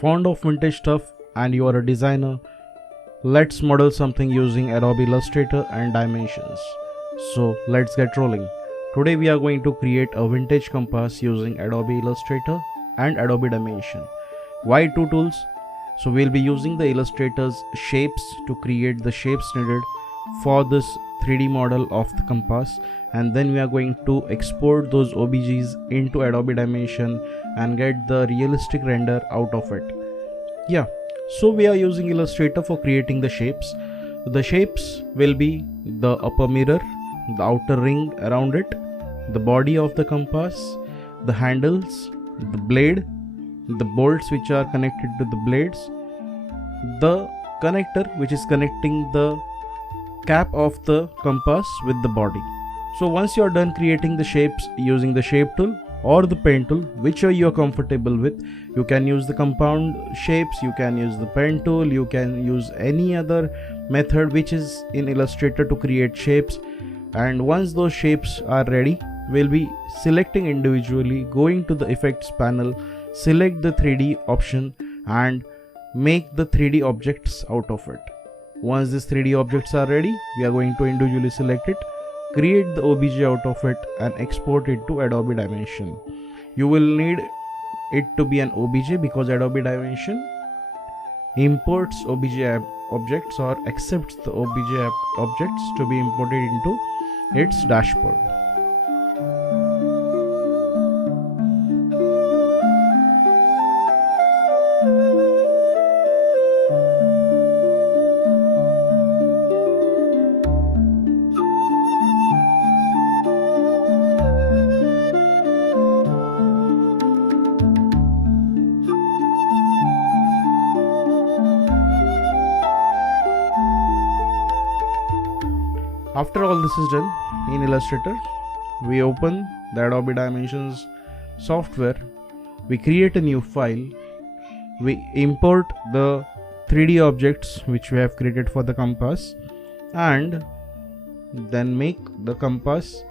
fond of vintage stuff and you are a designer, let's model something using Adobe Illustrator and Dimensions. So let's get rolling. Today we are going to create a vintage compass using Adobe Illustrator and Adobe Dimension. Why two tools? So we'll be using the Illustrator's shapes to create the shapes needed for this 3D model of the compass, and then we are going to export those OBJs into Adobe Dimension and get the realistic render out of it. Yeah, so we are using Illustrator for creating the shapes. The shapes will be the upper mirror, the outer ring around it, the body of the compass, the handles, the blade, the bolts which are connected to the blades, the connector which is connecting the cap of the compass with the body. So once you are done creating the shapes using the shape tool or the pen tool, whichever you are comfortable with, you can use the compound shapes, you can use the pen tool, you can use any other method which is in Illustrator to create shapes. And once those shapes are ready, we'll be selecting individually, going to the effects panel, select the 3D option and make the 3D objects out of it. Once these 3D objects are ready, we are going to individually select it, create the OBJ out of it and export it to Adobe Dimension. You will need it to be an OBJ because Adobe Dimension imports OBJ objects or accepts the OBJ objects to be imported into its dashboard. After all this is done in Illustrator, we open the Adobe Dimensions software, we create a new file, we import the 3D objects which we have created for the compass and then make the compass,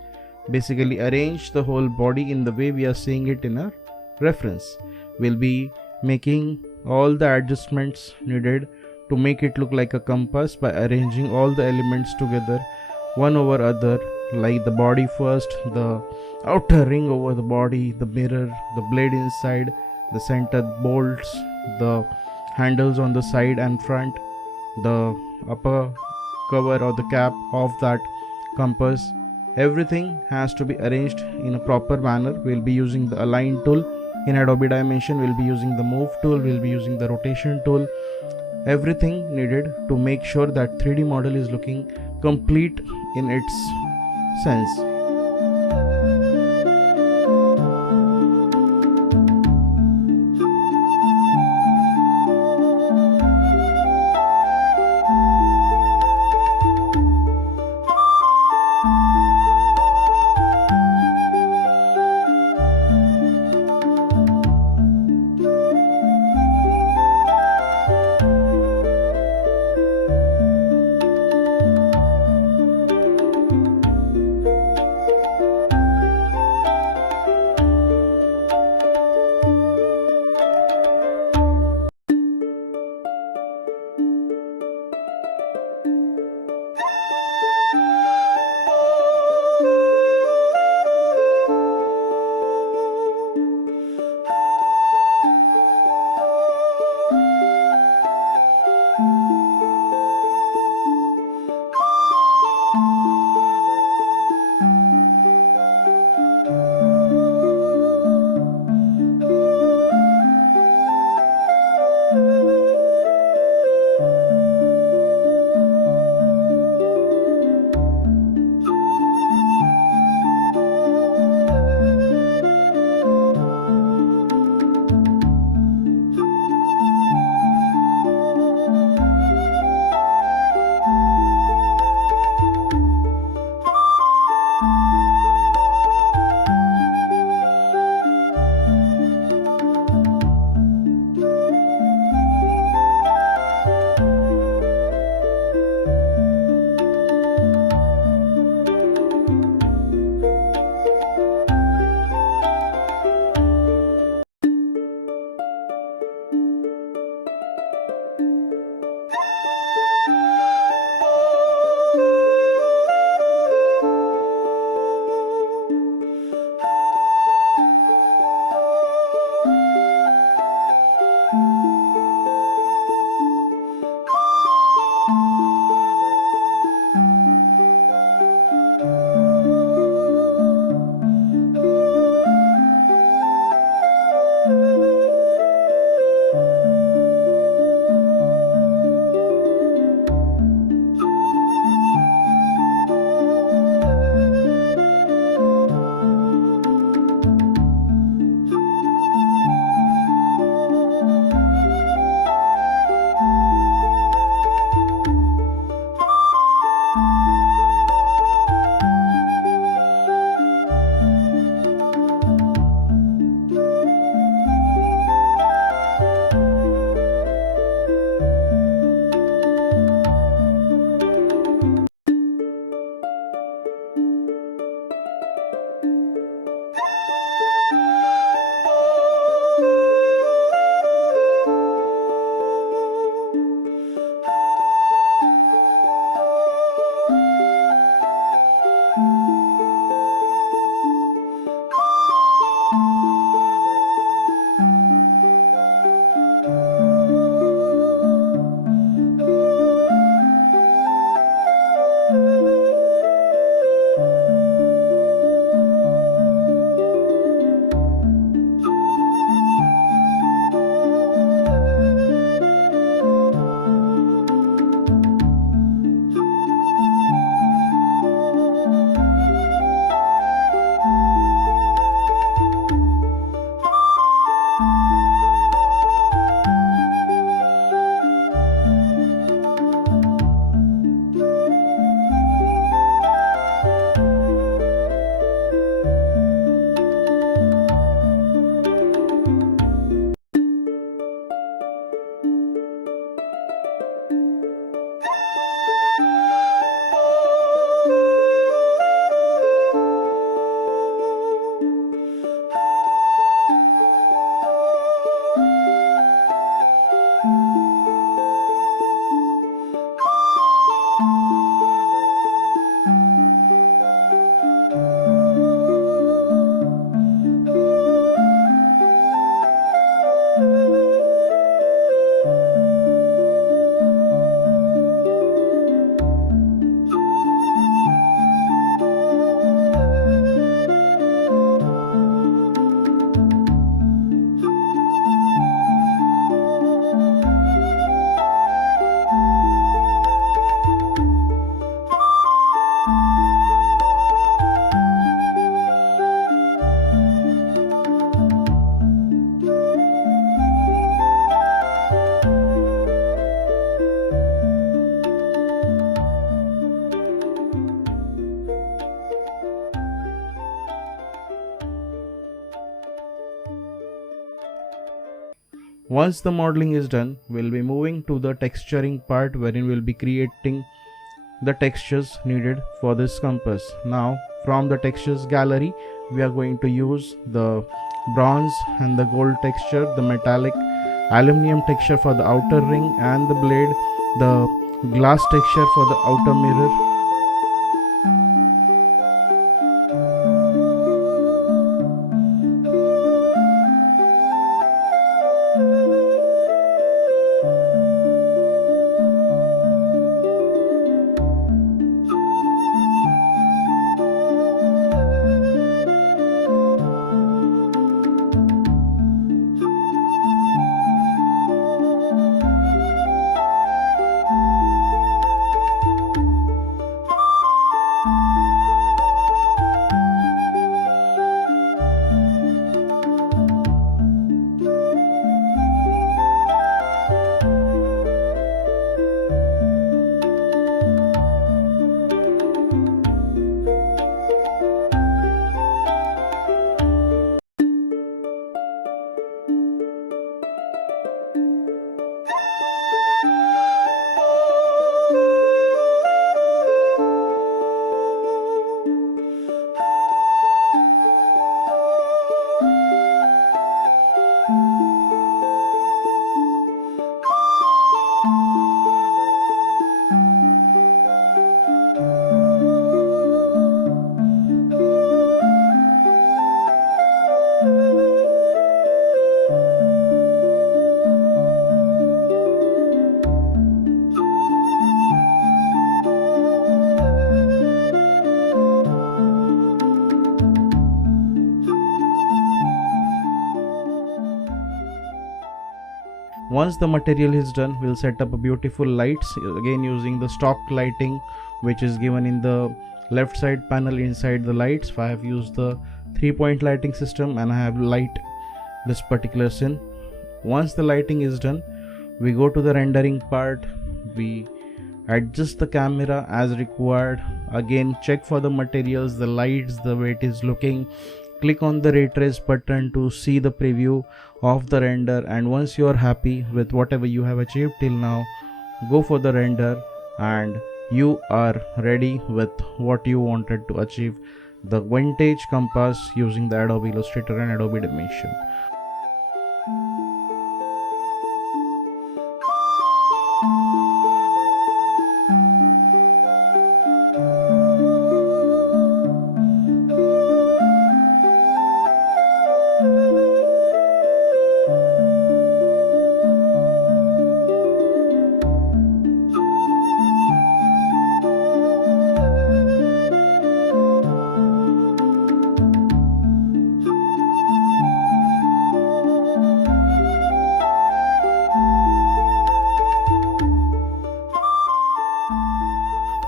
basically arrange the whole body in the way we are seeing it in our reference. We'll be making all the adjustments needed to make it look like a compass by arranging all the elements together one over other, like the body first, the outer ring over the body, the mirror, the blade inside, the center bolts, the handles on the side and front, the upper cover or the cap of that compass. Everything has to be arranged in a proper manner. We'll be using the align tool in Adobe Dimension, we'll be using the move tool, we'll be using the rotation tool. Everything needed to make sure that 3D model is looking complete in its sense. Once the modeling is done, we'll be moving to the texturing part, wherein we'll be creating the textures needed for this compass. Now from the textures gallery, we are going to use the bronze and the gold texture, the metallic aluminum texture for the outer ring and the blade, the glass texture for the outer mirror. Once the material is done, we'll set up a beautiful lights, again using the stock lighting which is given in the left side panel. Inside the lights, I have used the 3-point lighting system and I have light this particular scene. Once the lighting is done, we go to the rendering part. We adjust the camera as required. Again, check for the materials, the lights, the way it is looking. Click on the ray trace button to see the preview of the render, and once you are happy with whatever you have achieved till now, go for the render and you are ready with what you wanted to achieve, the vintage compass using the Adobe Illustrator and Adobe Dimension.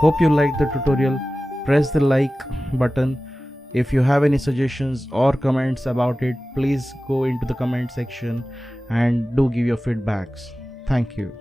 Hope you liked the tutorial. Press the like button. If you have any suggestions or comments about it, please go into the comment section and do give your feedbacks. Thank you.